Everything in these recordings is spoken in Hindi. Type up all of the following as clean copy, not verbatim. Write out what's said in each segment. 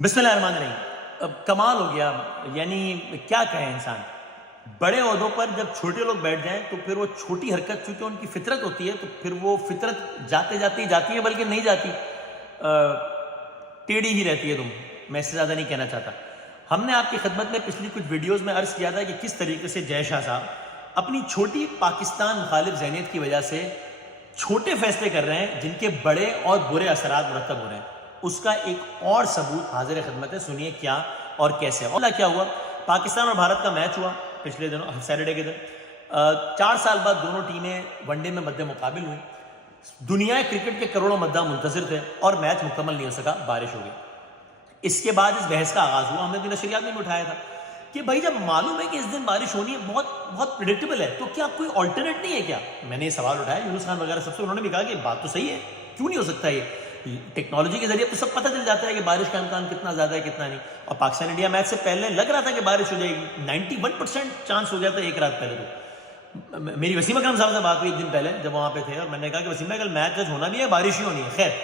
बिस्मिल्लाहिर्रहमानिर्रहीम। अब कमाल हो गया, यानी क्या कहें इंसान। बड़े ओहदों पर जब छोटे लोग बैठ जाएं तो फिर वो छोटी हरकत, चूंकि उनकी फितरत होती है, तो फिर वो फितरत जाते जाते ही जाती है, बल्कि नहीं जाती, टेढ़ी ही रहती है। मैं इससे ज़्यादा नहीं कहना चाहता। हमने आपकी खिदमत में पिछली कुछ वीडियोज़ में अर्ज़ किया था कि किस तरीके से जय शाह साहब अपनी छोटी पाकिस्तान मुखालिफ ज़हनियत की वजह से छोटे फैसले कर रहे हैं जिनके बड़े और बुरे असरात मुरतब हो रहे हैं। उसका एक और सबूत हाजिर खिदमत है, सुनिए क्या और कैसे। और क्या हुआ, पाकिस्तान और भारत का मैच हुआ पिछले दिनों, सैटरडे के दिन। 4 साल बाद दोनों टीमें वनडे में मद्दे मुकाबिल हुई। दुनिया क्रिकेट के करोड़ों मद्दा मुंतजिर थे और मैच मुकम्मल नहीं हो सका, बारिश हो गई। इसके बाद इस बहस का आगाज हुआ। हमने दिन नशरियात में भी उठाया था कि भाई जब मालूम है कि इस दिन बारिश होनी है, बहुत बहुत प्रिडिक्टेबल है, तो क्या कोई ऑल्टरनेट नहीं है क्या? मैंने ये सवाल उठाया, यूनुस खान वगैरह सबसे, उन्होंने भी कहा कि बात तो सही है, क्यों नहीं हो सकता ये। टेक्नोलॉजी के जरिए तो सब पता चल जाता है कि बारिश का इम्कान कितना ज्यादा है कितना नहीं। और पाकिस्तान इंडिया मैच से पहले लग रहा था कि बारिश हो जाएगी, 91% चांस हो गया था एक रात पहले। तो मेरी वसीम अकरम साहब से बात हुई एक दिन पहले जब वहां पे थे, और मैंने कहा कि वसीम भाई कल मैच होना भी है, बारिश ही होनी है। खैर,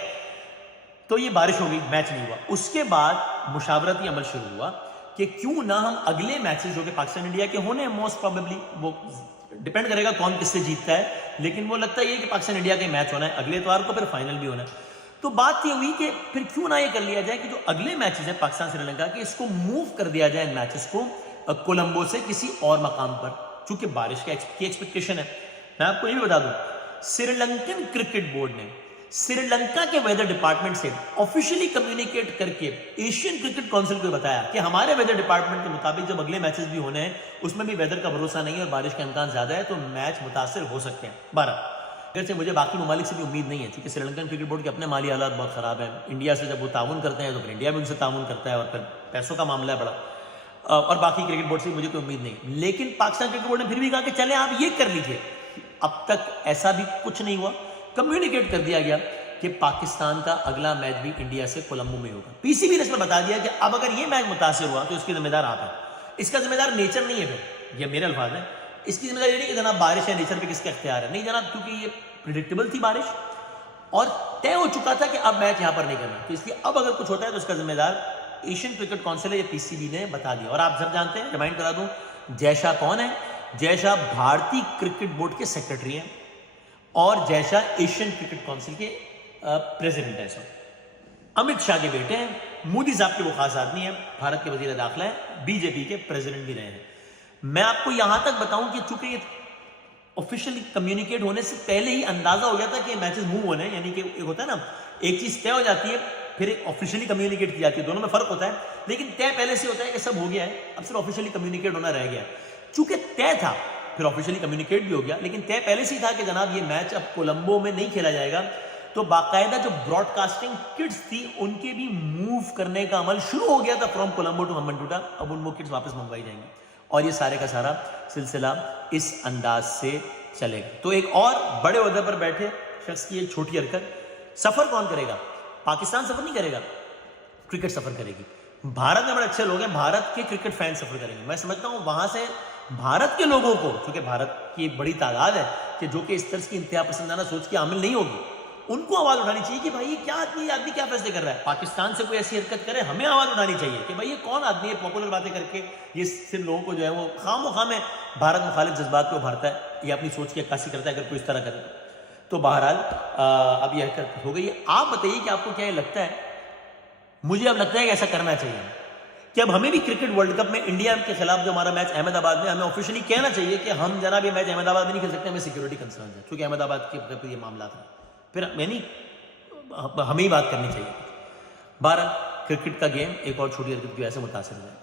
तो ये बारिश हो गई, मैच नहीं हुआ। उसके बाद मुशावरती अमल शुरू हुआ कि क्यों ना हम अगले मैचेस जो कि पाकिस्तान इंडिया के होने हैं, मोस्ट प्रोबेबली, वो डिपेंड करेगा कौन किससे जीतता है, लेकिन वो लगता है कि पाकिस्तान इंडिया का मैच होना है अगले इतवार को, फिर फाइनल भी होना है। तो बात ये हुई कि फिर क्यों ना ये कर लिया जाए कि जो अगले मैचेस हैं पाकिस्तान श्रीलंका के, इसको मूव कर दिया जाए इन मैचेस को कोलंबो से किसी और मकाम पर, चूंकि बारिश की एक्सपेक्टेशन है। मैं आपको ये भी बता दूं, श्रीलंकन क्रिकेट बोर्ड ने श्रीलंका के वेदर डिपार्टमेंट से ऑफिशियली कम्युनिकेट करके एशियन क्रिकेट काउंसिल को बताया कि हमारे वेदर डिपार्टमेंट के मुताबिक जब अगले मैचेस भी होने हैं उसमें भी वेदर का भरोसा नहीं है और बारिश का इम्कान ज्यादा है, तो मैच मुतासर हो सकते हैं। 12 से मुझे बाकी ममालिक से भी उम्मीद नहीं है, क्योंकि श्रीलंकन क्रिकेट बोर्ड के अपने माली हालात बहुत खराब है। इंडिया से जब वो ताउन करते हैं तो फिर इंडिया भी उनसे ताउन करता है, और फिर पैसों का मामला है बड़ा। और बाकी क्रिकेट बोर्ड से मुझे कोई उम्मीद नहीं। लेकिन पाकिस्तान क्रिकेट बोर्ड ने फिर भी कहा कि चले आप ये कर लीजिए। अब तक ऐसा भी कुछ नहीं हुआ। कम्युनिकेट कर दिया गया कि पाकिस्तान का अगला मैच भी इंडिया से कोलंबो में होगा। पीसीबी ने इसमें बता दिया कि अब अगर ये मैच मुतासिर हुआ तो इसके जिम्मेदार आप हैं। इसका जिम्मेदार नेचर नहीं है, फिर ये मेरे अल्फाज है। इसकी जिम्मेदारी ये नहीं कि जनाब बारिश है, नेचर पे किसका इख्तियार है, नहीं जनाब, क्योंकि ये प्रिडिक्टेबल थी बारिश और तय हो चुका था कि अब मैच यहां पर नहीं करना। तो इसलिए अब अगर कुछ होता है तो इसका जिम्मेदार एशियन क्रिकेट काउंसिल है, या पीसीबी ने बता दिया। और आप सब जानते हैं, रिमाइंड करा दूं, जय शाह कौन है? जय शाह भारतीय क्रिकेट बोर्ड के सेक्रेटरी हैं और Jay Shah Asian cricket council के प्रेसिडेंट है। अमित शाह के बेटे हैं, मोदी साहब के वो खास आदमी है, भारत के वजीर दाखिला है, बीजेपी के प्रेसिडेंट भी रहे हैं। मैं आपको यहां तक बताऊं कि चूंकि ये ऑफिशियली कम्युनिकेट होने से पहले ही अंदाजा हो गया था कि मैचेस मूव होने, यानी कि एक होता है ना, एक चीज तय हो जाती है फिर एक ऑफिशियली कम्युनिकेट की जाती है, दोनों में फर्क होता है। लेकिन तय पहले से होता है कि सब हो गया है, अब सिर्फ ऑफिशियली कम्युनिकेट होना रह गया। चूंकि तय था, फिर ऑफिशियली कम्युनिकेट भी हो गया, लेकिन तय पहले से ही था कि जनाब ये मैच अब कोलंबो में नहीं खेला जाएगा। तो बाकायदा जो ब्रॉडकास्टिंग किट्स थी उनके भी मूव करने का अमल शुरू हो गया था फ्रॉम कोलंबो टू हम्बनटोटा। अब उन वो किट्स वापस मंगवाई जाएंगी और ये सारे का सारा सिलसिला इस अंदाज से चलेगा। तो एक और बड़े ओहदे पर बैठे शख्स की एक छोटी हरकत, सफर कौन करेगा? पाकिस्तान सफर नहीं करेगा, क्रिकेट सफर करेगी। भारत में बड़े अच्छे लोग हैं, भारत के क्रिकेट फैन सफर करेंगे। मैं समझता हूं वहां से भारत के लोगों को, क्योंकि भारत की एक बड़ी तादाद है कि जो कि इस तरह की इंतहा पसंदाना सोच की आमिल नहीं होगी, उनको आवाज उठानी चाहिए कि भाई ये क्या आदमी क्या फैसले कर रहा है। पाकिस्तान से कोई ऐसी हरकत करे, हमें आवाज उठानी चाहिए कि भाई ये कौन आदमी है, पॉपुलर बातें करके ये सिर्फ लोगों को जो है वो खाम में भारत मुखालिफ जज्बात को भरता है, ये अपनी सोच की अक्कासी करता है अगर कोई इस तरह करे तो। बहरहाल अब यह हरकत हो गई। आप बताइए कि आपको क्या ये लगता है? मुझे अब लगता है कि ऐसा करना चाहिए कि अब हमें भी क्रिकेट वर्ल्ड कप में इंडिया के खिलाफ जो हमारा मैच अहमदाबाद में, हमें ऑफिशियली कहना चाहिए कि हम जनाब ये मैच अहमदाबाद में नहीं खेल सकते, हमें सिक्योरिटी कंसर्न है, क्योंकि अहमदाबाद के ये मामला था। फिर यानी हमें ही बात करनी चाहिए। 12 क्रिकेट का गेम एक और छोटी हरकत की वजह से मुतासर है।